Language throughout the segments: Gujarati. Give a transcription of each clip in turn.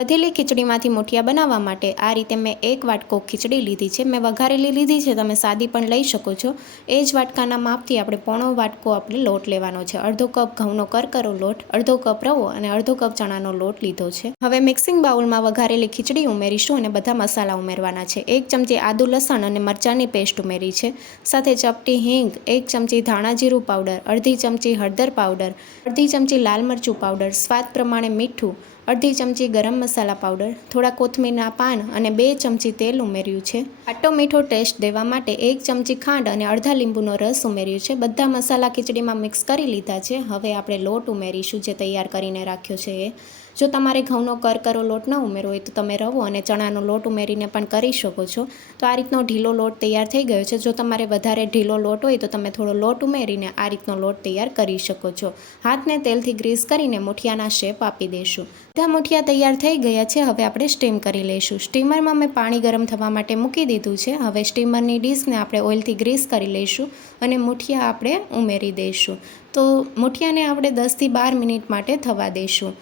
વધેલી ખીચડીમાંથી મુઠિયા બનાવવા માટે આ રીતે મેં 1 વાટકો ખીચડી લીધી છે। મેં વઘારેલી લીધી છે, તમે સાદી પણ લઈ શકો છો। એ જ વાટકાના માપથી આપણે પોણો વાટકો લોટ લેવાનો છે। અડધો કપ ઘઉંનો કરકરો લોટ, અડધો કપ રવો અને અડધો કપ ચણાનો લોટ લીધો છે। હવે મિક્સિંગ બાઉલમાં વઘારેલી ખીચડી ઉમેરીશું અને બધા મસાલા ઉમેરવાના છે। 1 ચમચી આદુ લસણ અને મરચાંની પેસ્ટ ઉમેરી છે, સાથે ચપટી હિંગ, 1 ચમચી ધાણા જીરું પાવડર, અડધી ચમચી હળદર પાવડર, અડધી ચમચી લાલ મરચું પાવડર, સ્વાદ પ્રમાણે મીઠું, અડધી ચમચી ગરમ મસાલા પાવડર, થોડા કોથમીરના પાન અને 2 ચમચી તેલ ઉમેર્યું છે। ખાટો મીઠો ટેસ્ટ દેવા માટે 1 ચમચી ખાંડ અને અડધા લીંબુનો રસ ઉમેર્યો છે। બધા મસાલા ખીચડીમાં મિક્સ કરી લીધા છે। હવે આપણે લોટ ઉમેરીશું જે તૈયાર કરીને રાખ્યો છે એ। જો તમારે ઘઉંનો કરકરો લોટ ન ઉમેરવો હોય તો તમે રવો અને ચણાનો લોટ ઉમેરીને પણ કરી શકો છો। તો આ રીતનો ઢીલો લોટ તૈયાર થઈ ગયો છે। જો તમારે વધારે ઢીલો લોટ હોય તો તમે થોડો લોટ ઉમેરીને આ રીતનો લોટ તૈયાર કરી શકો છો। હાથને તેલથી ગ્રીસ કરીને મુઠિયાના શેપ આપી દઈશું। બધા મુઠિયા તૈયાર થઈ ગયા છે। હવે આપણે સ્ટીમ કરી લઈશું। સ્ટીમરમાં મેં પાણી ગરમ થવા માટે મૂકી દીધું છે। હવે સ્ટીમરની ડીશને આપણે ઓઇલથી ગ્રીસ કરી લઈશું અને મુઠિયા આપણે ઉમેરી દઈશું। તો મુઠિયાને આપણે 10થી 12 મિનિટ માટે થવા દઈશું।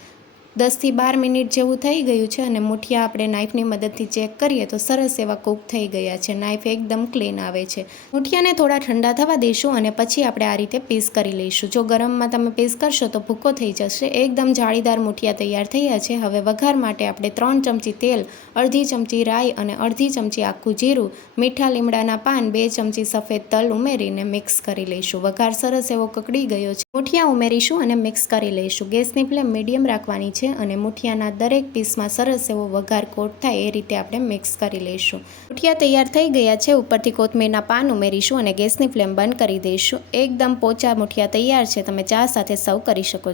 10થી 12 મિનિટ જેવું થઈ ગયું છે અને મુઠિયા આપણે નાઈફની મદદથી ચેક કરીએ તો સરસ એવા કૂક થઈ ગયા છે। નાઈફ એકદમ ક્લીન આવે છે। મુઠિયાને થોડા ઠંડા થવા દઈશું અને પછી આપણે આ રીતે પીસ કરી લઈશું। જો ગરમમાં તમે પીસ કરશો તો ભૂકો થઈ જશે। એકદમ જાળીદાર મુઠિયા તૈયાર થયા છે। હવે વઘાર માટે આપણે 3 ચમચી તેલ, અડધી ચમચી રાઈ અને અડધી ચમચી આખું જીરું, મીઠા લીમડાના પાન, 2 ચમચી સફેદ તલ ઉમેરીને મિક્સ કરી લઈશું। વઘાર સરસ એવો કકડી ગયો છે। મુઠિયા ઉમેરીશું અને મિક્સ કરી લઈશું। ગેસની ફ્લેમ મીડિયમ રાખવાની છે અને મુઠિયાના દરેક પીસમાં સરસ એવો વઘાર કોટ થાય એ રીતે આપણે મિક્સ કરી લઈશું। મુઠિયા તૈયાર થઈ ગયા છે। ઉપરથી કોથમીરના પાન ઉમેરીશું અને ગેસની ફ્લેમ બંધ કરી દઈશું। એકદમ પોચા મુઠિયા તૈયાર છે। તમે ચા સાથે સર્વ કરી શકો છો।